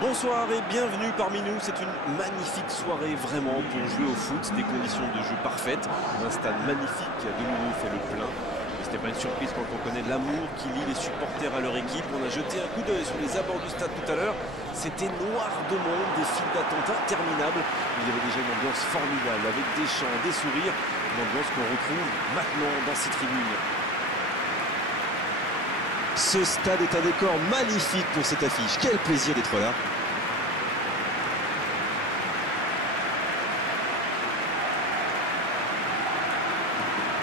Bonsoir et bienvenue parmi nous. C'est une magnifique soirée vraiment pour jouer au foot. Des conditions de jeu parfaites. Un stade magnifique de nouveau fait le plein. Mais ce n'est pas une surprise quand on connaît l'amour qui lie les supporters à leur équipe. On a jeté un coup d'œil sur les abords du stade tout à l'heure. C'était noir de monde, des files d'attente interminables. Il y avait déjà une ambiance formidable avec des chants, des sourires. Une ambiance qu'on retrouve maintenant dans ces tribunes. Ce stade est un décor magnifique pour cette affiche. Quel plaisir d'être là.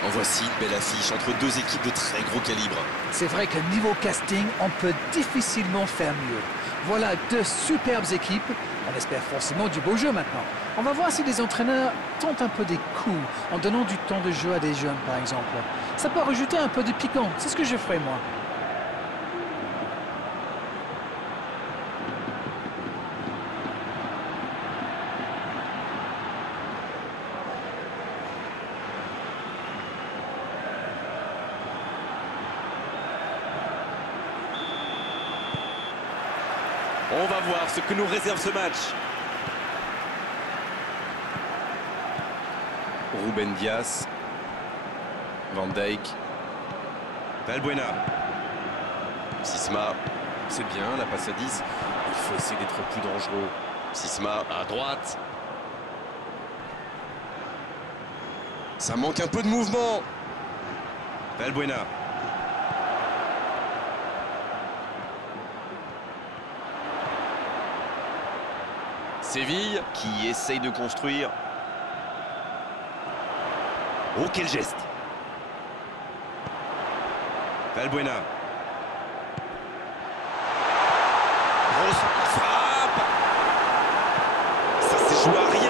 En voici une belle affiche entre deux équipes de très gros calibre. C'est vrai que niveau casting, on peut difficilement faire mieux. Voilà deux superbes équipes. On espère forcément du beau jeu maintenant. On va voir si les entraîneurs tentent un peu des coups en donnant du temps de jeu à des jeunes, par exemple. Ça peut rajouter un peu de piquant. C'est ce que je ferai, moi. On va voir ce que nous réserve ce match. Ruben Dias. Van Dijk. Valbuena. Sisma. C'est bien, la passe à 10. Il faut essayer d'être plus dangereux. Sisma à droite. Ça manque un peu de mouvement. Valbuena. Séville qui essaye de construire. Oh, quel geste! Valbuena. Grosse frappe! Ça s'est joué à rien.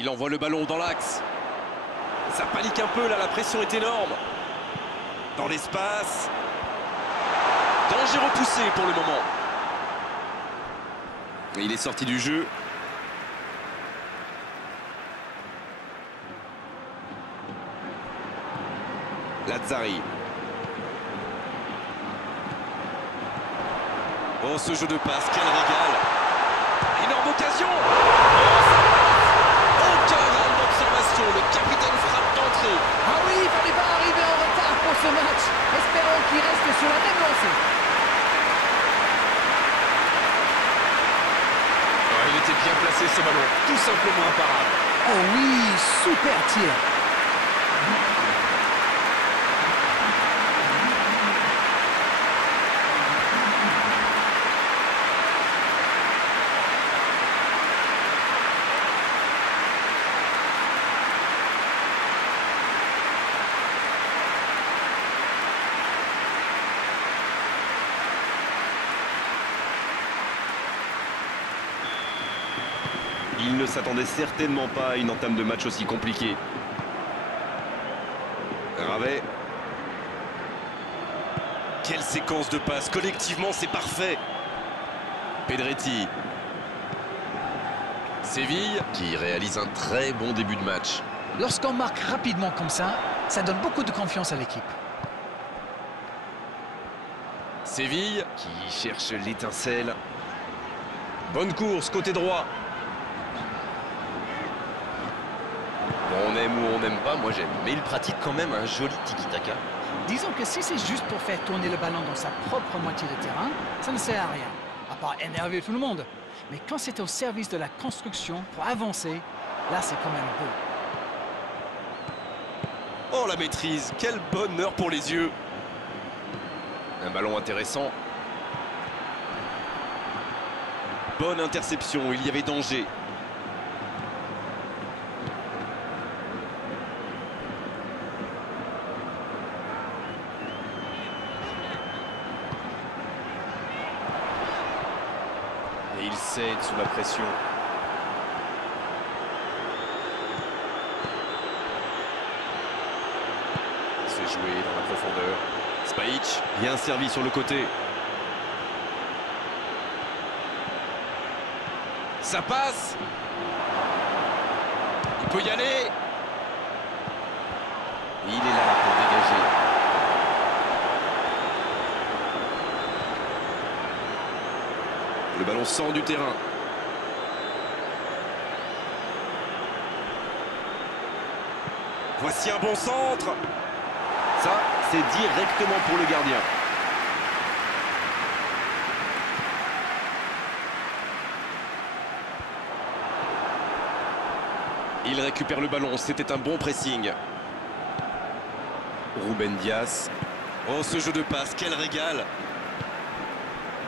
Il envoie le ballon dans l'axe. Ça panique un peu là, la pression est énorme. Dans l'espace. Danger repoussé pour le moment. Et il est sorti du jeu. Lazzari. Oh, ce jeu de passe, quel régal. Énorme occasion. Le capitaine frappe d'entrée. Ah oui, il ne fallait pas arriver en retard pour ce match. Espérons qu'il reste sur la même lancée. Il était bien placé ce ballon, tout simplement imparable. Oh oui, super tir. Il ne s'attendait certainement pas à une entame de match aussi compliquée. Ravet. Quelle séquence de passes. Collectivement, c'est parfait. Pedretti. Séville qui réalise un très bon début de match. Lorsqu'on marque rapidement comme ça donne beaucoup de confiance à l'équipe. Séville qui cherche l'étincelle. Bonne course, côté droit. On aime ou on n'aime pas, moi j'aime. Mais il pratique quand même un joli tiki-taka. Disons que si c'est juste pour faire tourner le ballon dans sa propre moitié de terrain, ça ne sert à rien, à part énerver tout le monde. Mais quand c'est au service de la construction, pour avancer, là c'est quand même beau. Oh la maîtrise, quel bonheur pour les yeux. Un ballon intéressant. Bonne interception, il y avait danger. Et il cède sous la pression. Spajic, bien servi sur le côté. Ça passe. Il peut y aller. Il est là pour dégager. Le ballon sort du terrain. Voici un bon centre. Ça, c'est directement pour le gardien. Il récupère le ballon, c'était un bon pressing. Ruben Dias. Oh, ce jeu de passe, quel régal.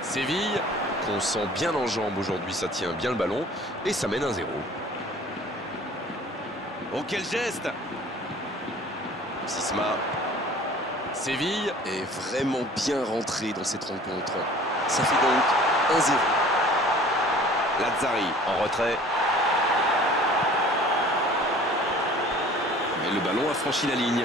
Séville, qu'on sent bien en jambes aujourd'hui, ça tient bien le ballon. Et ça mène 1-0. Oh, quel geste. Sisma. Séville est vraiment bien rentré dans cette rencontre. Ça fait donc 1-0. Lazzari en retrait. Et le ballon a franchi la ligne.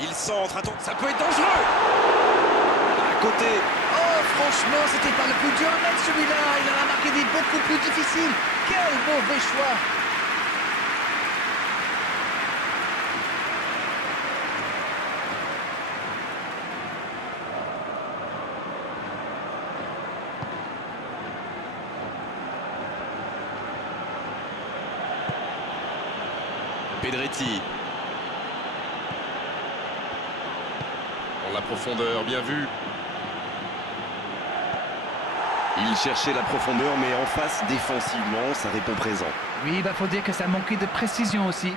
Il centre, attends, ça peut être dangereux. À côté. Oh, franchement, c'était pas le plus dur à mettre celui-là. Il en a marqué des beaucoup plus difficiles. Quel mauvais choix. Pedretti. Dans la profondeur, bien vu. Il cherchait la profondeur, mais en face, défensivement, ça répond présent. Oui, faut dire que ça manquait de précision aussi.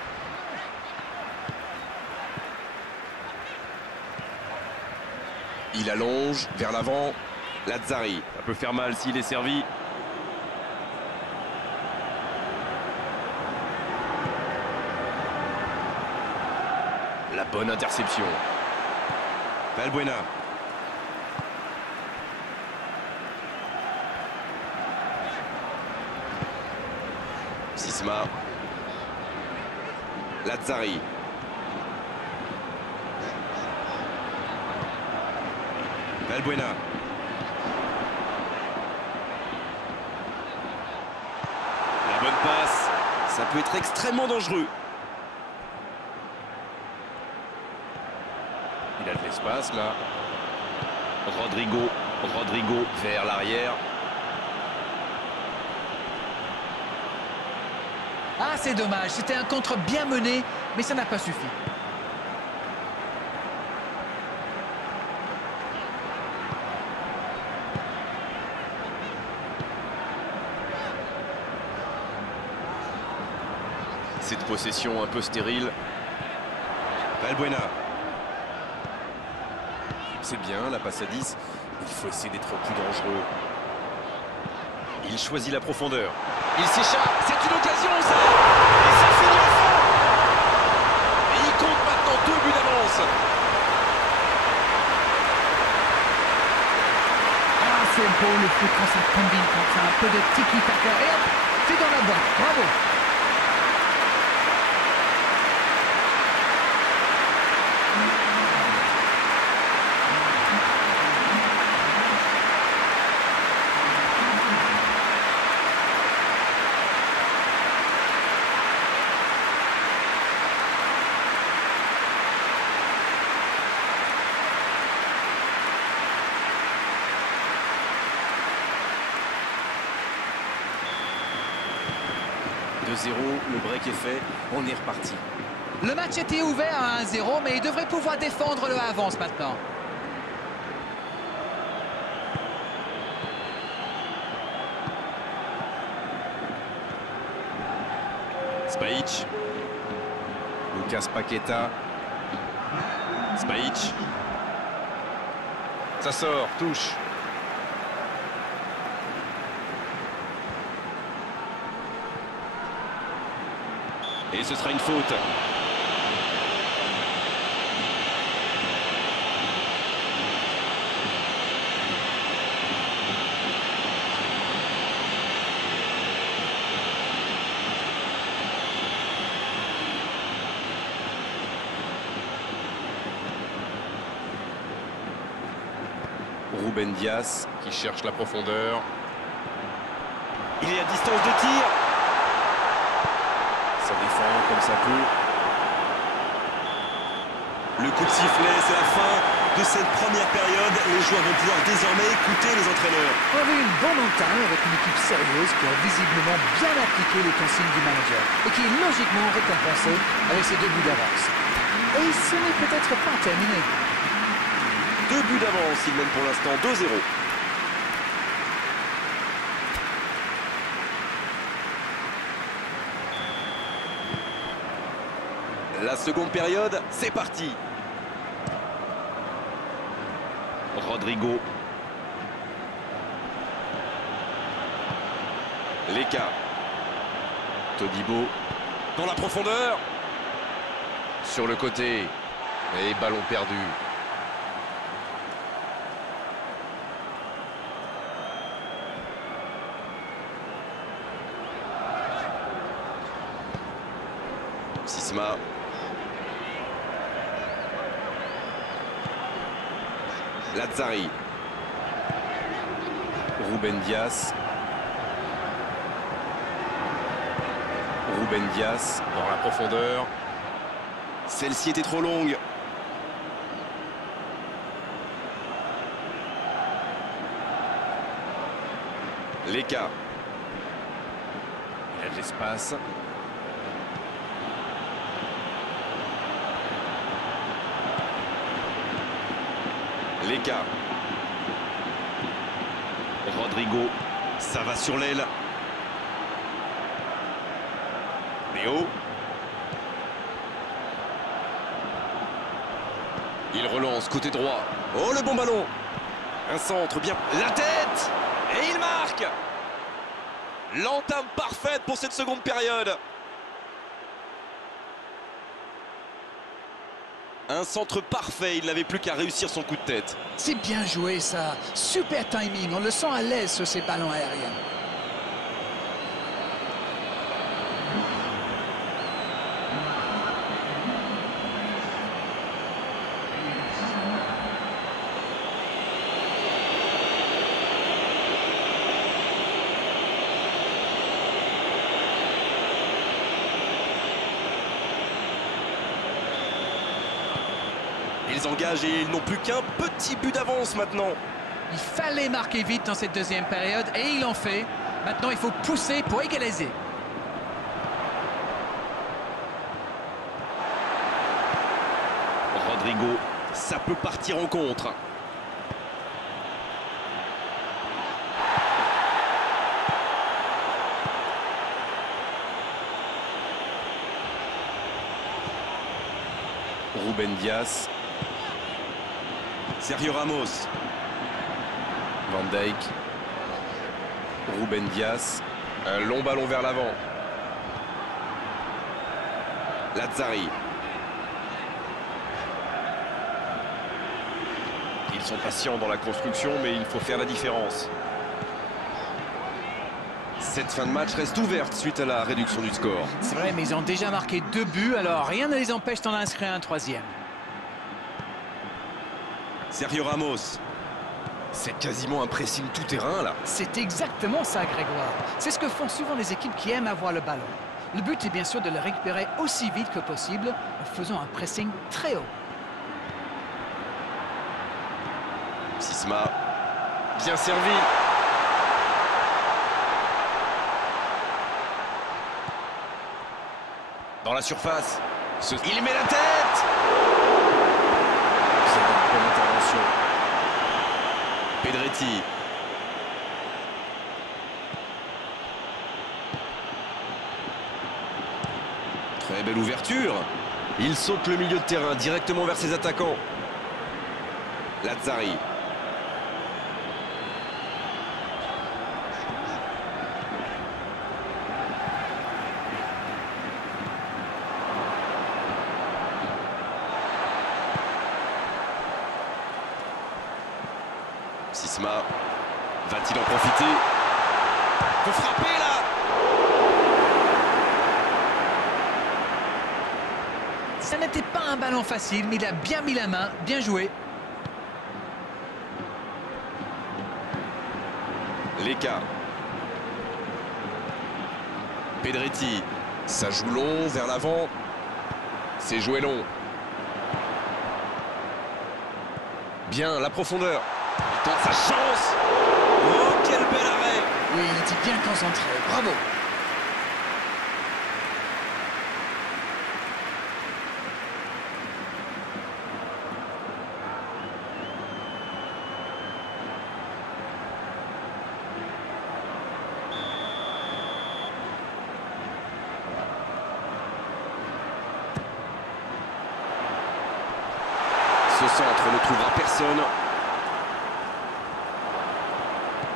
Il allonge vers l'avant. Lazzari, ça peut faire mal s'il est servi. La bonne interception. Valbuena. Sisma. Lazzari. Valbuena. La bonne passe. Ça peut être extrêmement dangereux. Il a de l'espace là. Rodrigo vers l'arrière. Ah, c'est dommage. C'était un contre bien mené, mais ça n'a pas suffi. Cette possession un peu stérile. Valbuena. C'est bien, la passe à 10. Il faut essayer d'être plus dangereux. Il choisit la profondeur. Il s'échappe. C'est une occasion, ça. Et ça finit enfin. Et il compte maintenant 2 buts d'avance. Ah, c'est beau le foot quand ça combine comme ça. Un peu de tiki-taka. Et hop, c'est dans la boîte. Bravo. Le break est fait, on est reparti. Le match était ouvert à 1-0, mais il devrait pouvoir défendre le avance maintenant. Spajic. Lucas Paqueta. Spajic. Ça sort, touche. Et ce sera une faute. Ruben Dias qui cherche la profondeur. Il est à distance de tir. Ça défend comme ça peut. Le coup de sifflet, c'est la fin de cette première période. Les joueurs vont pouvoir désormais écouter les entraîneurs. On a vu une bonne entame avec une équipe sérieuse qui a visiblement bien appliqué les consignes du manager et qui est logiquement récompensée avec ses 2 buts d'avance. Et ce n'est peut-être pas terminé. 2 buts d'avance, il mène pour l'instant 2-0. La seconde période, c'est parti. Rodrigo. Leka. Todibo. Dans la profondeur. Sur le côté. Et ballon perdu. Sisma. Lazzari. Ruben Dias. Ruben Dias dans la profondeur. Celle-ci était trop longue. Leka. Il y a de l'espace. Leka. Rodrigo. Ça va sur l'aile. Léo. Il relance côté droit. Oh, le bon ballon. Un centre bien. La tête. Et il marque. L'entame parfaite pour cette seconde période. Un centre parfait, il n'avait plus qu'à réussir son coup de tête. C'est bien joué ça. Super timing. On le sent à l'aise sur ces ballons aériens. Ils engagent et ils n'ont plus qu'un petit but d'avance maintenant. Il fallait marquer vite dans cette deuxième période et il en fait. Maintenant, il faut pousser pour égaliser. Rodrigo, ça peut partir en contre. Ruben Dias. Sergio Ramos. Van Dijk. Ruben Dias. Un long ballon vers l'avant. Lazzari. Ils sont patients dans la construction, mais il faut faire la différence. Cette fin de match reste ouverte suite à la réduction du score. C'est vrai, mais ils ont déjà marqué 2 buts, alors rien ne les empêche d'en inscrire un 3e. Sergio Ramos. C'est quasiment un pressing tout-terrain, là. C'est exactement ça, Grégoire. C'est ce que font souvent les équipes qui aiment avoir le ballon. Le but est bien sûr de le récupérer aussi vite que possible en faisant un pressing très haut. Sisma. Bien servi. Dans la surface. Il met la tête. C'est une bonne intervention. Pedretti. Très belle ouverture. Il saute le milieu de terrain directement vers ses attaquants. Lazzari. Sisma. Va-t-il en profiter? Peut frapper là. Ça n'était pas un ballon facile, mais il a bien mis la main, bien joué. Leka. Pedretti. Ça joue long vers l'avant. C'est joué long. Bien, la profondeur. Il tente sa chance. Oh, quel bel arrêt. Oui, il était bien concentré. Bravo. Ce centre ne trouvera personne.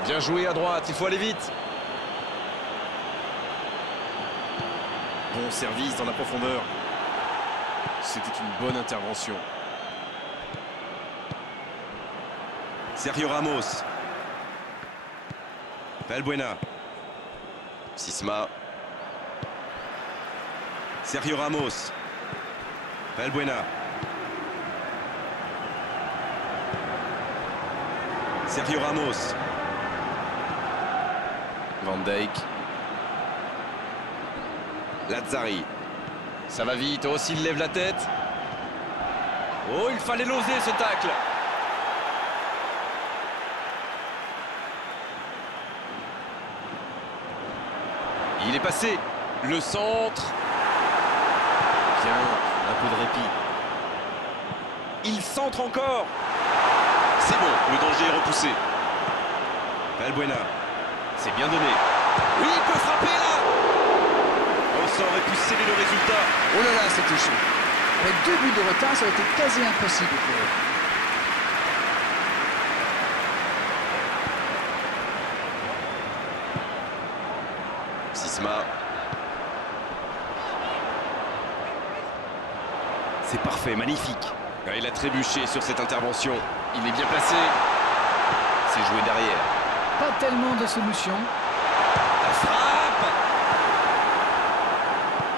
Bien joué à droite, il faut aller vite. Bon service dans la profondeur. C'était une bonne intervention. Sergio Ramos. Valbuena. Sisma. Sergio Ramos. Valbuena. Sergio Ramos. Van Dijk. Lazzari. Ça va vite. Oh, s'il lève la tête. Oh, il fallait l'oser ce tacle. Il est passé. Le centre. Bien, un peu de répit. Il centre encore. C'est bon, le danger est repoussé. Valbuena. C'est bien donné. Oui, il peut frapper là. Oh, ça aurait pu sceller le résultat. Oh là là, c'était chaud. Avec 2 buts de retard, ça a été quasi impossible pour eux. Sisma. C'est parfait, magnifique. Ah, il a trébuché sur cette intervention. Il est bien placé. C'est joué derrière. Pas tellement de solutions. La frappe.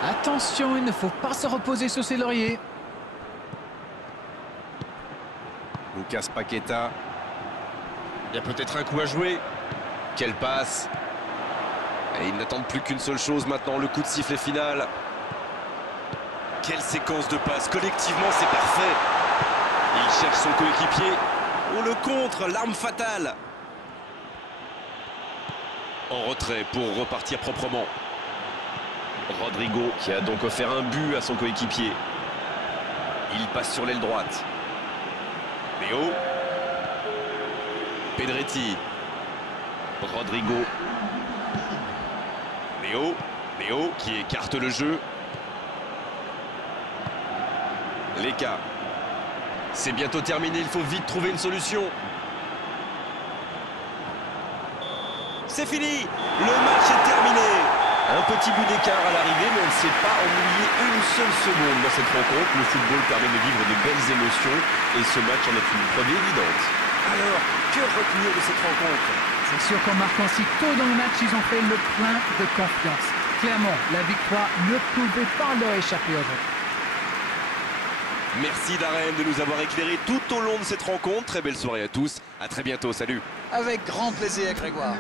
Attention, il ne faut pas se reposer sur ses lauriers. Lucas Paqueta. Il y a peut-être un coup à jouer. Quelle passe. Et ils n'attendent plus qu'une seule chose maintenant, le coup de sifflet final. Quelle séquence de passes. Collectivement, c'est parfait. Il cherche son coéquipier. On le contre, l'arme fatale. En retrait pour repartir proprement. Rodrigo qui a donc offert un but à son coéquipier. Il passe sur l'aile droite. Léo. Pedretti. Rodrigo. Léo qui écarte le jeu. Leka. C'est bientôt terminé, il faut vite trouver une solution. C'est fini. Le match est terminé. Un petit but d'écart à l'arrivée, mais on ne s'est pas ennuyé une seule seconde dans cette rencontre. Le football permet de vivre de belles émotions et ce match en est une preuve évidente. Alors, que retenir de cette rencontre? C'est sûr qu'en marquant si tôt dans le match, ils ont fait le plein de confiance. Clairement, la victoire ne pouvait pas leur échapper aujourd'hui. Merci Darren de nous avoir éclairé tout au long de cette rencontre. Très belle soirée à tous. À très bientôt. Salut. Avec grand plaisir, Grégoire.